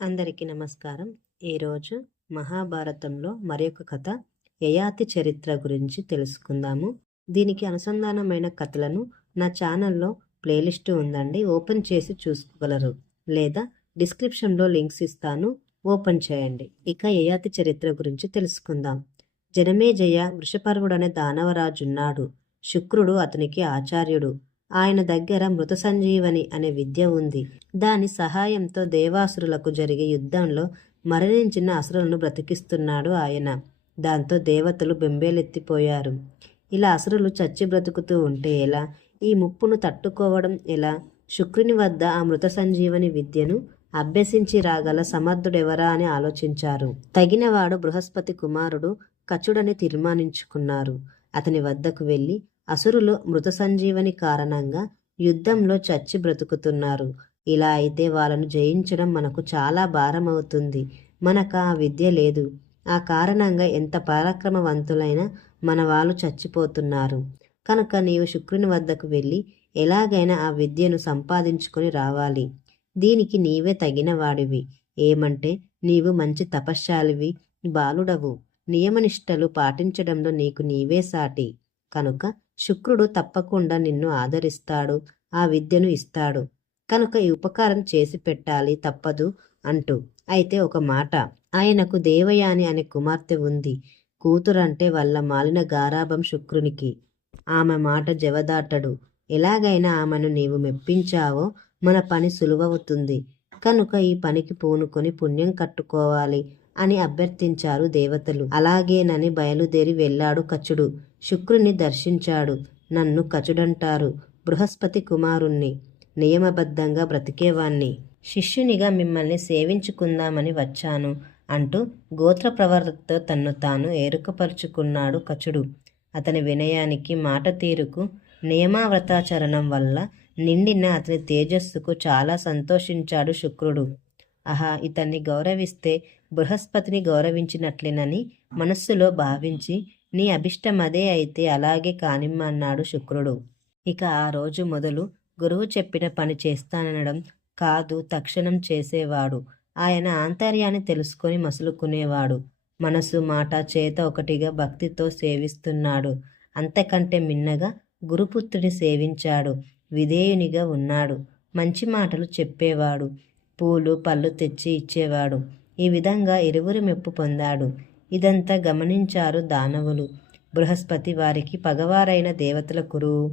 అందరికీ నమస్కారం. ఈరోజు మహాభారతంలో మరొక కథ యయాతి చరిత్ర గురించి తెలుసుకుందాము. దీనికి అనుసంధానమైన కథలను నా ఛానల్లో ప్లేలిస్ట్ ఉందండి, ఓపెన్ చేసి చూసుకోగలరు. లేదా డిస్క్రిప్షన్లో లింక్స్ ఇస్తాను, ఓపెన్ చేయండి. ఇక యయాతి చరిత్ర గురించి తెలుసుకుందాం. జనమేజయ వృషపర్వుడనే దానవరాజున్నాడు. శుక్రుడు అతనికి ఆచార్యుడు. ఆయన దగ్గర మృత సంజీవని అనే విద్య ఉంది. దాని సహాయంతో దేవాసురులకు జరిగే యుద్ధంలో మరణించిన అసురులను బ్రతికిస్తున్నాడు ఆయన. దాంతో దేవతలు బెంబేలెత్తిపోయారు. ఇలా అసురులు చచ్చి బ్రతుకుతూ ఉంటే ఎలా? ఈ ముప్పును తట్టుకోవడం ఎలా? శుక్రుని వద్ద ఆ మృత సంజీవని విద్యను అభ్యసించి రాగల సమర్థుడెవరా అని ఆలోచించారు. తగినవాడు బృహస్పతి కుమారుడు కచుడని తీర్మానించుకున్నారు. అతని వద్దకు వెళ్ళి, అసురులు మృత సంజీవని కారణంగా యుద్ధంలో చచ్చి బ్రతుకుతున్నారు. ఇలా అయితే వాళ్ళను జయించడం మనకు చాలా భారమవుతుంది. మనకు ఆ విద్య లేదు. ఆ కారణంగా ఎంత పరాక్రమవంతులైనా మన వాళ్ళు చచ్చిపోతున్నారు. కనుక నీవు శుక్రుని వద్దకు వెళ్ళి ఎలాగైనా ఆ విద్యను సంపాదించుకొని రావాలి. దీనికి నీవే తగిన వాడివి. ఏమంటే నీవు మంచి తపశ్శాలివి, బాలుడవు. నియమనిష్టలు పాటించడంలో నీకు నీవే సాటి. కనుక శుక్రుడు తప్పకుండా నిన్ను ఆదరిస్తాడు, ఆ విద్యను ఇస్తాడు. కనుక ఈ ఉపకారం చేసి పెట్టాలి, తప్పదు అంటూ. అయితే ఒక మాట, ఆయనకు దేవయాని అనే కుమార్తె ఉంది. కూతురంటే వల్ల మాలిన గారాభం శుక్రునికి. ఆమె మాట జవదాటడు. ఎలాగైనా ఆమెను నీవు మెప్పించావో మన పని సులువవుతుంది. కనుక ఈ పనికి పూనుకొని పుణ్యం కట్టుకోవాలి అని అభ్యర్థించారు దేవతలు. అలాగేనని బయలుదేరి వెళ్ళాడు కచుడు. శుక్రుని దర్శించాడు. నన్ను కచుడంటారు, బృహస్పతి కుమారుణ్ణి, నియమబద్ధంగా బ్రతికేవాణ్ణి. శిష్యునిగా మిమ్మల్ని సేవించుకుందామని వచ్చాను అంటూ గోత్ర ప్రవర్తతో తన్ను తాను ఏరుకపరుచుకున్నాడు కచుడు. అతని వినయానికి, మాట తీరుకు, నియమావ్రతాచరణం వల్ల నిండిన అతని తేజస్సుకు చాలా సంతోషించాడు శుక్రుడు. ఆహా, ఇతన్ని గౌరవిస్తే బృహస్పతిని గౌరవించినట్లేనని మనస్సులో భావించి, నీ అభిష్టం అదే అయితే అలాగే కానిమ్మన్నాడు శుక్రుడు. ఇక ఆ రోజు మొదలు గురువు చెప్పిన పని చేస్తాననడం కాదు, తక్షణం చేసేవాడు. ఆయన ఆంతర్యాన్ని తెలుసుకొని మసులుకునేవాడు. మనసు, మాట, చేత ఒకటిగా భక్తితో సేవిస్తున్నాడు. అంతకంటే మిన్నగా గురుపుత్రుని సేవించాడు. విధేయునిగా ఉన్నాడు. మంచి మాటలు చెప్పేవాడు. పూలు పళ్ళు తెచ్చి ఇచ్చేవాడు. ఈ విధంగా ఇరువురి మెప్పు పొందాడు. ఇదంతా గమనించారు దానవులు. బృహస్పతి వారికి పగవారైన దేవతల గురువు.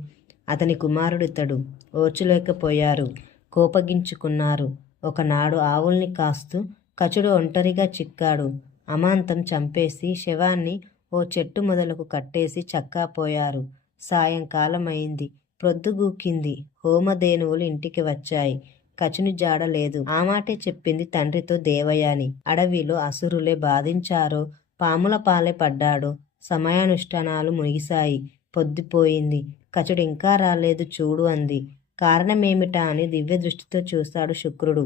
అతని కుమారుడితడు. ఓర్చులేకపోయారు, కోపగించుకున్నారు. ఒకనాడు ఆవుల్ని కాస్తూ కచుడు ఒంటరిగా చిక్కాడు. అమాంతం చంపేసి శవాన్ని ఓ చెట్టు మొదలకు కట్టేసి చక్కాపోయారు. సాయంకాలం అయింది. ప్రొద్దుగూకింది. హోమధేనువులు ఇంటికి వచ్చాయి. కచుని జాడలేదు. ఆ మాటే చెప్పింది తండ్రితో దేవయాని. అడవిలో అసురులే బాధించారో, పాముల పాలే పడ్డాడో. సమయానుష్ఠానాలు ముగిశాయి. పొద్దుపోయింది. కచుడు ఇంకా రాలేదు చూడు అంది. కారణమేమిటా అని దివ్య దృష్టితో చూశాడు శుక్రుడు.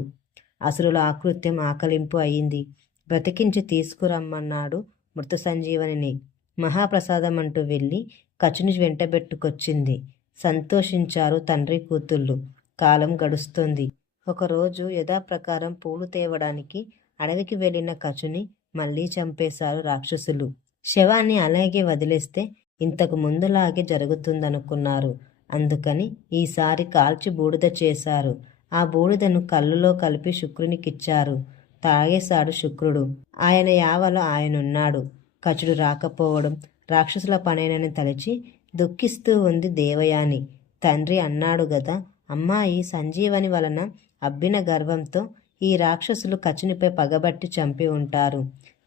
అసురుల ఆకృత్యం ఆకలింపు అయింది. బ్రతికించి తీసుకురమ్మన్నాడు మృత సంజీవనిని. మహాప్రసాదం అంటూ వెళ్ళి కచుని వెంటబెట్టుకొచ్చింది. సంతోషించారు తండ్రి కూతుళ్ళు. కాలం గడుస్తోంది. ఒకరోజు యథాప్రకారం పూలు తేవడానికి అడవికి వెళ్ళిన కచుని మళ్ళీ చంపేశారు రాక్షసులు. శవాన్ని అలాగే వదిలేస్తే ఇంతకు ముందులాగే జరుగుతుందనుకున్నారు. అందుకని ఈసారి కాల్చి బూడిద చేశారు. ఆ బూడిదను కళ్ళులో కలిపి శుక్రునికిచ్చారు. తాగేశాడు శుక్రుడు. ఆయన యావలో ఆయనున్నాడు. కచుడు రాకపోవడం రాక్షసుల పనేనని తలచి దుఃఖిస్తూ ఉంది దేవయాని. తండ్రి అన్నాడు గదా, అమ్మాయి సంజీవని వలన అబ్బిన గర్వంతో ఈ రాక్షసులు కచునిపై పగబట్టి చంపి ఉంటారు.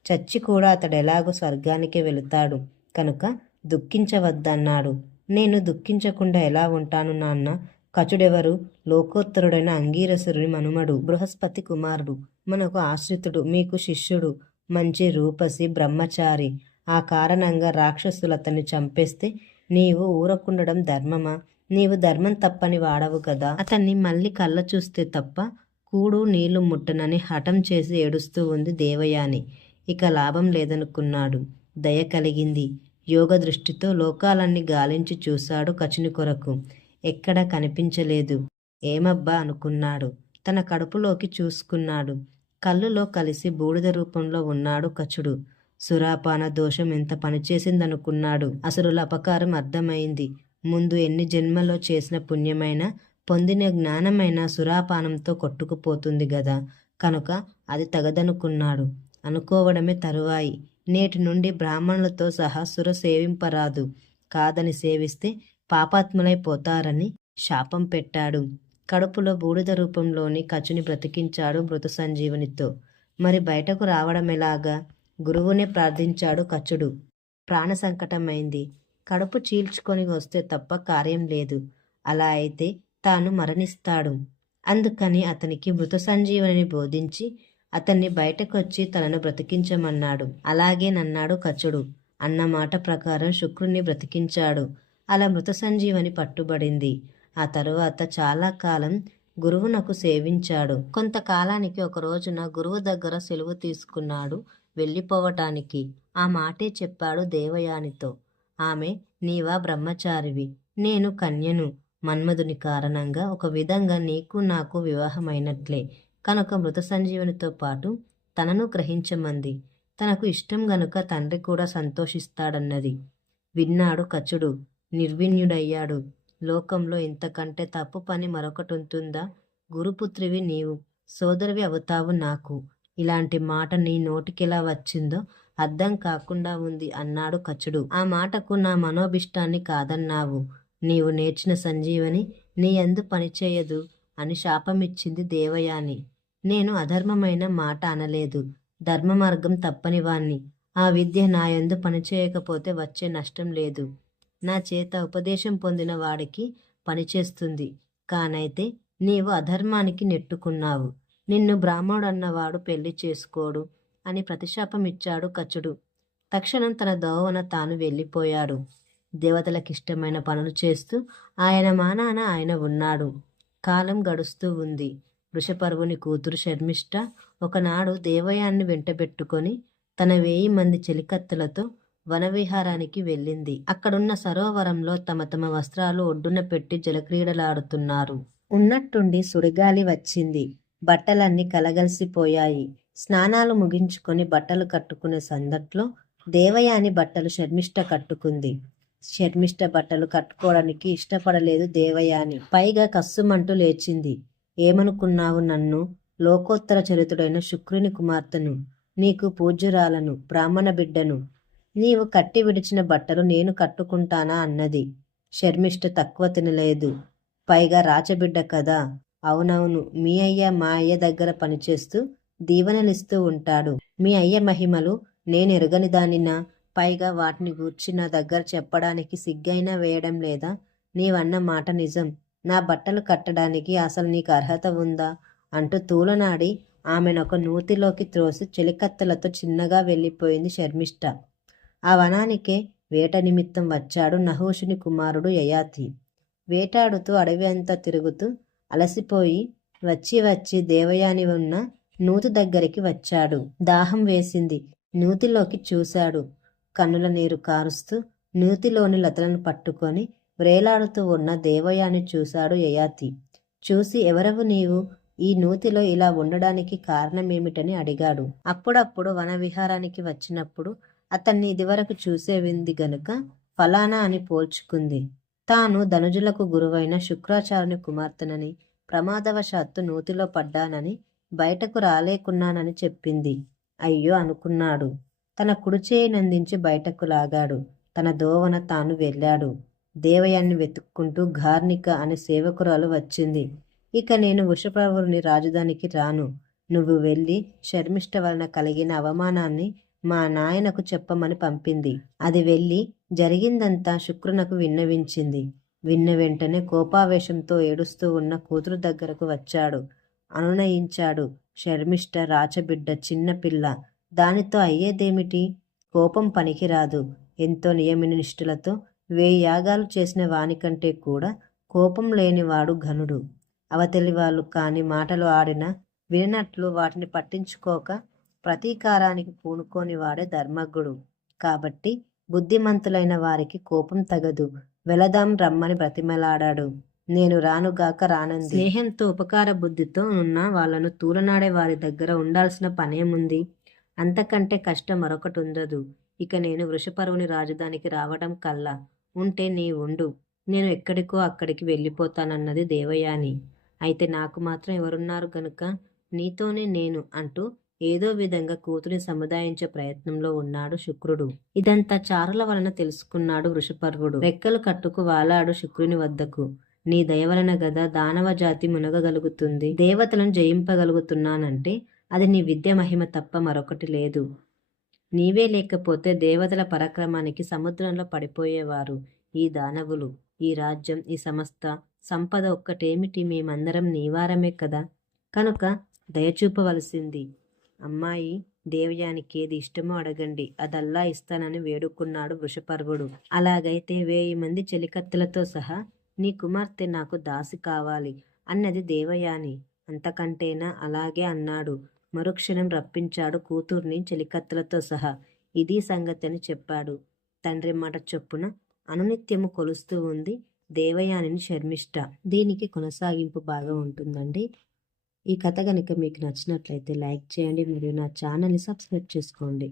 చచ్చి కూడా అతడెలాగో స్వర్గానికి వెళుతాడు. కనుక దుఃఖించవద్దన్నాడు. నేను దుఃఖించకుండా ఎలా ఉంటాను నాన్న? కచుడెవరు? లోకోత్తరుడైన అంగీరసురుని మనుమడు, బృహస్పతి కుమారుడు, మనకు ఆశ్రితుడు, మీకు శిష్యుడు, మంచి రూపసి, బ్రహ్మచారి. ఆ కారణంగా రాక్షసులు అతన్ని చంపేస్తే నీవు ఊరకుండడం ధర్మమా? నీవు ధర్మం తప్పని వాడవు కదా. అతన్ని మళ్ళీ కళ్ళ చూస్తే తప్ప కూడు నీళ్లు ముట్టనని హఠం చేసి ఏడుస్తూ ఉంది దేవయాని. ఇక లాభం లేదనుకున్నాడు. దయ కలిగింది. యోగ దృష్టితో లోకాలన్నీ గాలించి చూశాడు కచుని కొరకు. ఎక్కడా కనిపించలేదు. ఏమబ్బా అనుకున్నాడు. తన కడుపులోకి చూసుకున్నాడు. కళ్ళులో కలిసి బూడిద రూపంలో ఉన్నాడు కచుడు. సురాపాన దోషం ఎంత పనిచేసిందనుకున్నాడు. అసురుల అపకారం అర్థమైంది. ముందు ఎన్ని జన్మలో చేసిన పుణ్యమైనా పొందిన జ్ఞానమైన సురాపానంతో కొట్టుకుపోతుంది గదా, కనుక అది తగదనుకున్నాడు. అనుకోవడమే తరువాయి. నేటి నుండి బ్రాహ్మణులతో సహా సుర సేవింపరాదు, కాదని సేవిస్తే పాపాత్ములైపోతారని శాపం పెట్టాడు. కడుపులో బూడిద రూపంలోని కచుని బ్రతికించాడు మృత సంజీవనితో. మరి బయటకు రావడమెలాగా? గురువునే ప్రార్థించాడు కచుడు. ప్రాణ సంకటమైంది. కడుపు చీల్చుకొని వస్తే తప్ప కార్యం లేదు. అలా అయితే తాను మరణిస్తాడు. అందుకని అతనికి మృత సంజీవనిని బోధించి అతన్ని బయటకొచ్చి తనను బ్రతికించమన్నాడు. అలాగేనన్నాడు కచుడు. అన్నమాట ప్రకారం శుక్రుణ్ణి బ్రతికించాడు. అలా మృత సంజీవని పట్టుబడింది. ఆ తరువాత చాలా కాలం గురువునకు సేవించాడు. కొంతకాలానికి ఒక రోజున గురువు దగ్గర సెలవు తీసుకున్నాడు వెళ్ళిపోవటానికి. ఆ మాటే చెప్పాడు దేవయానితో. ఆమె, నీవా బ్రహ్మచారివి, నేను కన్యను. మన్మధుని కారణంగా ఒక విధంగా నీకు నాకు వివాహమైనట్లే. కనుక మృత సంజీవనితో పాటు తనను గ్రహించమంది. తనకు ఇష్టం గనుక తండ్రి కూడా సంతోషిస్తాడన్నది. విన్నాడు కచుడు. నిర్విణ్యుడయ్యాడు. లోకంలో ఇంతకంటే తప్పు పని మరొకటుంటుందా? గురుపుత్రివి నీవు, సోదరివి అవుతావు నాకు. ఇలాంటి మాట నీ నోటికెలా వచ్చిందో అర్థం కాకుండా ఉంది అన్నాడు కచుడు. ఆ మాటకు నా మనోభిష్టాన్ని కాదన్నావు. నీవు నేర్చిన సంజీవని నీ యందు పనిచేయదు అని శాపమిచ్చింది దేవయాని. నేను అధర్మమైన మాట అనలేదు. ధర్మ మార్గం తప్పనివాణ్ణి. ఆ విద్య నా యందు పనిచేయకపోతే వచ్చే నష్టం లేదు. నా చేత ఉపదేశం పొందిన వాడికి పనిచేస్తుంది. కానైతే నీవు అధర్మానికి నెట్టుకున్నావు. నిన్ను బ్రాహ్మణుడన్నవాడు పెళ్లి చేసుకోడు అని ప్రతిశాపమిచ్చాడు కచుడు. తక్షణం తన దోవన తాను వెళ్ళిపోయాడు. దేవతలకిష్టమైన పనులు చేస్తూ ఆయన మానాన ఆయన ఉన్నాడు. కాలం గడుస్తూ ఉంది. వృషపర్వుని కూతురు శర్మిష్ఠ ఒకనాడు దేవయాన్ని వెంటబెట్టుకొని తన 1000 మంది చెలికత్తెలతో వనవిహారానికి వెళ్ళింది. అక్కడున్న సరోవరంలో తమ తమ వస్త్రాలు ఒడ్డున పెట్టి జలక్రీడలాడుతున్నారు. ఉన్నట్టుండి సుడిగాలి వచ్చింది. బట్టలన్నీ కలగలిసిపోయాయి. స్నానాలు ముగించుకొని బట్టలు కట్టుకునే సందట్లో దేవయాని బట్టలు శర్మిష్ఠ కట్టుకుంది. శర్మిష్ఠ బట్టలు కట్టుకోవడానికి ఇష్టపడలేదు దేవయాని. పైగా కస్సుమంటూ లేచింది. ఏమనుకున్నావు నన్ను? లోకోత్తర చరితుడైన శుక్రుని కుమార్తెను, నీకు పూజ్యురాలను, బ్రాహ్మణ బిడ్డను. నీవు కట్టి విడిచిన బట్టలు నేను కట్టుకుంటానా అన్నది. శర్మిష్ఠ తక్కువ తినలేదు. పైగా రాచబిడ్డ కదా. అవునవును, మీ అయ్య మా అయ్య దగ్గర పనిచేస్తూ దీవెనలిస్తూ ఉంటాడు. మీ అయ్య మహిమలు నేను ఎరుగని దానినా? పైగా వాటిని గూర్చి నా దగ్గర చెప్పడానికి సిగ్గైనా వేయడం లేదా? నీవన్న మాట నిజం. నా బట్టలు కట్టడానికి అసలు నీకు అర్హత ఉందా అంటూ తూలనాడి ఆమెనొక నూతిలోకి త్రోసి చెలికత్తెలతో చిన్నగా వెళ్ళిపోయింది శర్మిష్ఠ. ఆ వనానికే వేట నిమిత్తం వచ్చాడు నహూషుని కుమారుడు యయాతి. వేటాడుతూ అడవి అంతా తిరుగుతూ అలసిపోయి వచ్చి దేవయాని ఉన్న నూతి దగ్గరికి వచ్చాడు. దాహం వేసింది. నూతిలోకి చూశాడు. కన్నుల నీరు కారుస్తూ నూతిలోని లతలను పట్టుకొని వ్రేలాడుతూ ఉన్న దేవయాని చూశాడు యయాతి. చూసి, ఎవరవు నీవు? ఈ నూతిలో ఇలా ఉండడానికి కారణమేమిటని అడిగాడు. అప్పుడప్పుడు వన విహారానికి వచ్చినప్పుడు అతన్ని ఇదివరకు చూసేవింది గనుక ఫలానా అని పోల్చుకుంది. తాను ధనుజులకు గురువైన శుక్రాచార్యుని కుమార్తెనని, ప్రమాదవశాత్తు నూతిలో పడ్డానని, బయటకు రాలేకున్నానని చెప్పింది. అయ్యో అనుకున్నాడు. తన కుడిచేయినందించి బయటకు లాగాడు. తన దోవన తాను వెళ్ళాడు. దేవయాన్ని వెతుక్కుంటూ ఘార్నిక అనే సేవకురాలు వచ్చింది. ఇక నేను వృషపర్వుని రాజధానికి రాను. నువ్వు వెళ్ళి శర్మిష్ఠ వలన కలిగిన అవమానాన్ని మా నాయనకు చెప్పమని పంపింది. అది వెళ్ళి జరిగిందంతా శుక్రునకు విన్నవించింది. విన్న వెంటనే కోపావేశంతో ఏడుస్తూ ఉన్న కూతురు దగ్గరకు వచ్చాడు. అనునయించాడు. శర్మిష్ఠ రాచబిడ్డ, చిన్నపిల్ల, దానితో అయ్యేదేమిటి? కోపం పనికిరాదు. ఎంతో నియమిన నిష్ఠులతో 1000 యాగాలు చేసిన వానికంటే కూడా కోపం లేనివాడు ఘనుడు. అవతలి వాళ్ళు కాని మాటలు ఆడినా వినట్లు వాటిని పట్టించుకోక ప్రతీకారానికి పూనుకోని వాడే ధర్మజ్ఞుడు. కాబట్టి బుద్ధిమంతులైన వారికి కోపం తగదు. వెళదాం రమ్మని బ్రతిమలాడాడు. నేను రానుగాక రానంది. స్నేహంతో ఉపకార బుద్ధితో ఉన్న వాళ్ళను తూలనాడే వారి దగ్గర ఉండాల్సిన పనేముంది? అంతకంటే కష్టం మరొకటి ఉండదు. ఇక నేను వృషపర్వుని రాజధానికి రావడం కల్లా ఉంటే నీ ఉండు, నేను ఎక్కడికో అక్కడికి వెళ్ళిపోతానన్నది దేవయాని. అయితే నాకు మాత్రం ఎవరున్నారు గనుక నీతోనే నేను అంటూ ఏదో విధంగా కూతురిని సముదాయించే ప్రయత్నంలో ఉన్నాడు శుక్రుడు. ఇదంతా చారుల వలన తెలుసుకున్నాడు వృషపర్వుడు. రెక్కలు కట్టుకు వాలాడు శుక్రుని వద్దకు. నీ దయవలన గదా దానవ జాతి మునగగలుగుతుంది, దేవతలను జయింపగలుగుతున్నానంటే అది నీ విద్య మహిమ తప్ప మరొకటి లేదు. నీవే లేకపోతే దేవతల పరాక్రమానికి సముద్రంలో పడిపోయేవారు ఈ దానవులు. ఈ రాజ్యం, ఈ సమస్త సంపద ఒక్కటేమిటి, మేమందరం నీవారమే కదా, కనుక దయచూపవలసింది. అమ్మాయి దేవయానికి ఏది ఇష్టమో అడగండి, అదల్లా ఇస్తానని వేడుకున్నాడు వృషపర్వుడు. అలాగైతే 1000 మంది చెలికత్తెలతో సహా నీ కుమార్తె నాకు దాసి కావాలి అన్నది దేవయాని. అంతకంటేనా? అలాగే అన్నాడు. మరుక్షణం రప్పించాడు కూతుర్ని చెలికత్తెలతో సహా. ఇది సంగతి అని చెప్పాడు. తండ్రి మాట చొప్పున అనునిత్యము కొలుస్తూ ఉంది దేవయానిని శర్మిష్ఠ. దీనికి కొనసాగింపు బాగా ఉంటుందండి. ఈ కథ కనుక మీకు నచ్చినట్లయితే లైక్ చేయండి మరియు నా ఛానల్ని సబ్స్క్రైబ్ చేసుకోండి.